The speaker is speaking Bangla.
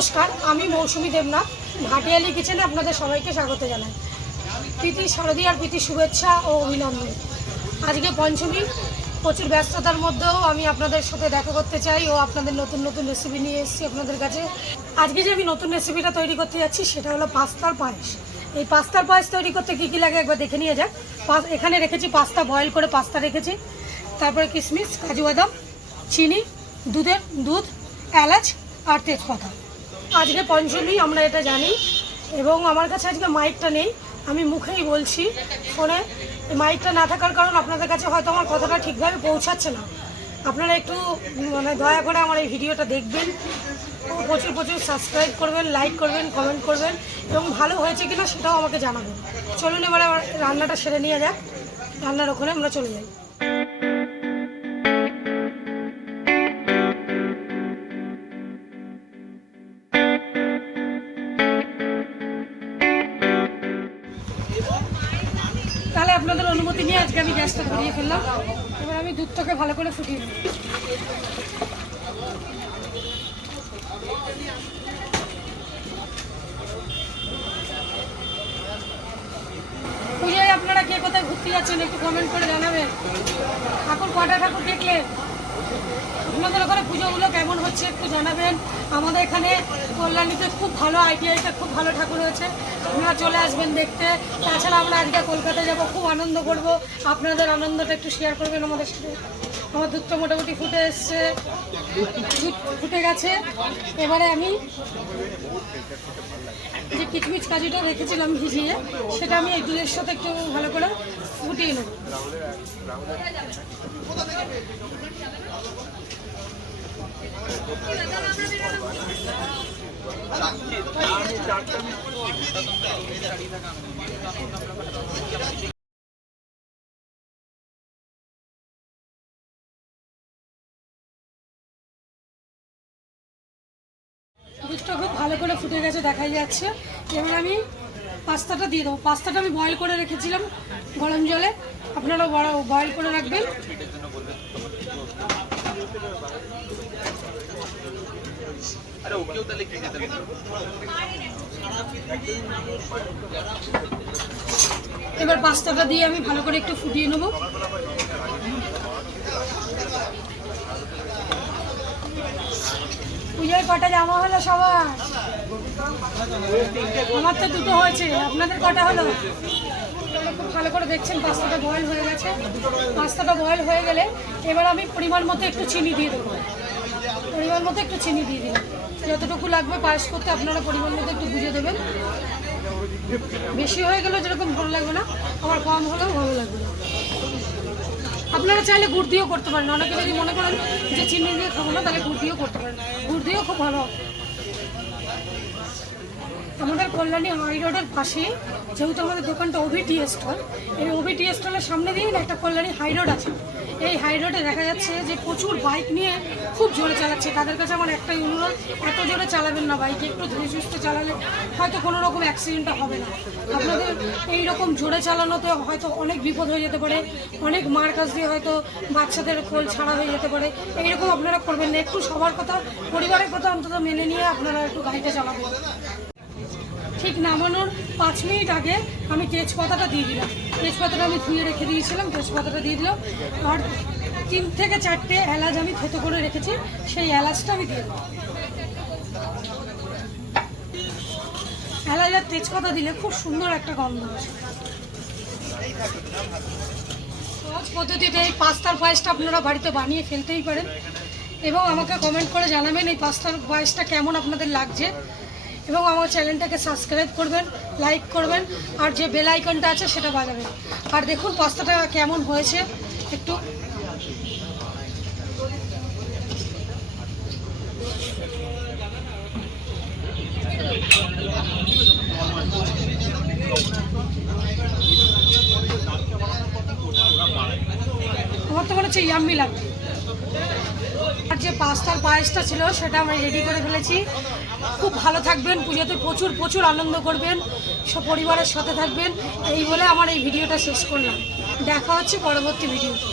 নমস্कार, আমি মৌসুমি দেবনাথ ভাটিয়ালি কিচেনে আপনাদের সবাইকে স্বাগত জানাই। প্রীতি শারদীয়ার প্রীতি শুভেচ্ছা ও অভিনন্দন। আজকে পঞ্চমী, প্রচুর ব্যস্ততার মধ্যেও আমি আপনাদের সাথে দেখা করতে চাই ও আপনাদের নতুন নতুন রেসিপি নিয়ে এসেছি আপনাদের কাছে। আজকে যে আমি নতুন রেসিপিটা তৈরি করতে যাচ্ছি সেটা হলো পাস্তার পায়েস। এই পাস্তার পায়েস তৈরি করতে কী কী লাগে একবার দেখে নিয়ে যাক। এখানে রেখেছি পাস্তা, বয়েল করে পাস্তা রেখেছি, তারপরে কিশমিশ, কাজু বাদাম, চিনি, দুধ, এলাচ আর তেজপাতা। আজকে পঞ্চমী, আমরা এটা জানি, এবং আমার কাছে আজকে মাইকটা নেই, আমি মুখেই বলছি ফোনে। মাইকটা না থাকার কারণ আপনাদের কাছে হয়তো আমার কথাটা ঠিকভাবে পৌঁছাচ্ছে না। আপনারা একটু দয়া করে আমার এই ভিডিওটা দেখবেন, প্রচুর সাবস্ক্রাইব করবেন, লাইক করবেন, কমেন্ট করবেন, এবং ভালো হয়েছে কিনা সেটাও আমাকে জানাবেন। চলুন এবারে আমার রান্নাটা সেরে নিয়ে যাক, রান্নার ওখানে আমরা চলে যাই। তাহলে আপনাদের অনুমতি নিয়ে আজকে আমি গ্যাসটা ধরিয়ে ফেললাম। এবার আমি দুধটাকে ভালো করে ফুটিয়ে নেব। পুজোয় আপনারা কে কোথায় ঘুরতে যাচ্ছেন একটু কমেন্ট করে জানাবেন। ঠাকুর কটা ঠাকুর দেখলেন? আপনাদের ওখানে পুজোগুলো কেমন হচ্ছে একটু জানাবেন। আমাদের এখানে কল্যাণীতে খুব ভালো আইটিআইতে খুব ভালো ঠাকুর হয়েছে, আপনারা চলে আসবেন দেখতে। তাছাড়া আমরা আজকে কলকাতায় যাব, খুব আনন্দ করব, আপনাদের আনন্দটা একটু শেয়ার করবেন আমাদের সাথে। আমার দুধটা মোটামুটি ফুটে এসছে, দুধ ফুটে গেছে। এবারে আমি যে কিচমিচ কাজুটা রেখেছিলাম ভিজিয়ে, সেটা আমি এই দুধের সাথে একটু ভালো করে ফুটিয়ে নেব। দুধটা খুব ভালো করে ফুটে গেছে, দেখাই যাচ্ছে। এবার আমি পাস্তাটা দিয়ে দেবো। পাস্তাটা আমি বয়েল করে রেখেছিলাম গরম জলে, আপনারা বয়েল করে রাখবেন। এবার পাস্তাটা দিয়ে আমি ভালো করে একটু ফুটিয়ে নেব। পূজায় কটা জামা হলো সবার? আমার তো দুটো হয়েছে, আপনাদের কটা হলো? খুব ভালো করে দেখছেন পাস্তাটা বয়েল হয়ে গেছে। পাস্তাটা বয়েল হয়ে গেলে এবার আমি পরিমাণ মতো একটু চিনি দিয়ে দেবো। পরিমাণ মতো একটু চিনি দিয়ে দিলাম। যতটুকু লাগবে পায়েস করতে আপনারা পরিমাণ মতো একটু বুঝে দেবেন। বেশি হয়ে গেলেও যেরকম ভালো লাগবে না, আবার কম হলেও ভালো লাগবে না। আপনারা চাইলে গুড় দিয়েও করতে পারেন। অনেকে যদি মনে করেন যে চিনি দিয়ে খাবো না, তাহলে গুড় দিয়েও করতে পারেন। গুড় দিয়েও খুব ভালো। আমাদের কল্যাণী হাই রোডের পাশে, যেহেতু আমাদের দোকানটা ওভিটি স্টল, এই ওভিটি স্টলের সামনে দিয়েই একটা কল্যাণী হাই রোড আছে। এই হাই রোডে দেখা যাচ্ছে যে প্রচুর বাইক নিয়ে খুব জোরে চালাচ্ছে। তাদের কাছে আমার একটাই অনুরোধ, এত জোরে চালাবেন না বাইক, একটু ধীরে সুস্থে চালালে হয়তো কোনো রকম অ্যাক্সিডেন্টটা হবে না। আপনাদের এই রকম জোরে চালানোতে হয়তো অনেক বিপদ হয়ে যেতে পারে, অনেক মার কাছ দিয়ে হয়তো বাচ্চাদের কোল ছাড়া হয়ে যেতে পারে। এইরকম আপনারা করবেন না। একটু সবার কথা, পরিবারের কথা অন্তত মেনে নিয়ে আপনারা একটু গাড়িটা চালাবেন। ঠিক নামানোর 5 মিনিট আগে আমি তেজপাতাটা দিয়ে দিলাম। তেজপাতাটা আমি ধুয়ে রেখে দিয়েছিলাম, তেজপাতাটা দিয়ে দিলাম। আর 3 থেকে 4টে এলাচ আমি থেতো করে রেখেছি, সেই এলাচটা আমি দিয়ে দেবো। এলাচ আর তেজপাতা দিলে খুব সুন্দর একটা গন্ধ আসে। সহজ পদ্ধতিতে এই পাস্তার পায়েসটা আপনারা বাড়িতে বানিয়ে ফেলতেই পারেন, এবং আমাকে কমেন্ট করে জানাবেন এই পাস্তার পায়েসটা কেমন আপনাদের লাগছে। এবং আমার চ্যানেলটাকে সাবস্ক্রাইব করবেন, লাইক করবেন, আর যে বেল আইকনটা আছে সেটা বাজাবেন। আর দেখুন পাস্তাটা কেমন হয়েছে একটু। আমার তো মনে হচ্ছে ইয়াম্মি লাগবে। আর যে পাস্তার পায়েসটা ছিল সেটা আমি রেডি করে ফেলেছি। খুব ভালো থাকবেন, পুজোতে প্রচুর আনন্দ করবেন, সব পরিবারের সাথে থাকবেন। এই বলে আমার এই ভিডিওটা শেষ করলাম। দেখা হচ্ছে পরবর্তী ভিডিওতে।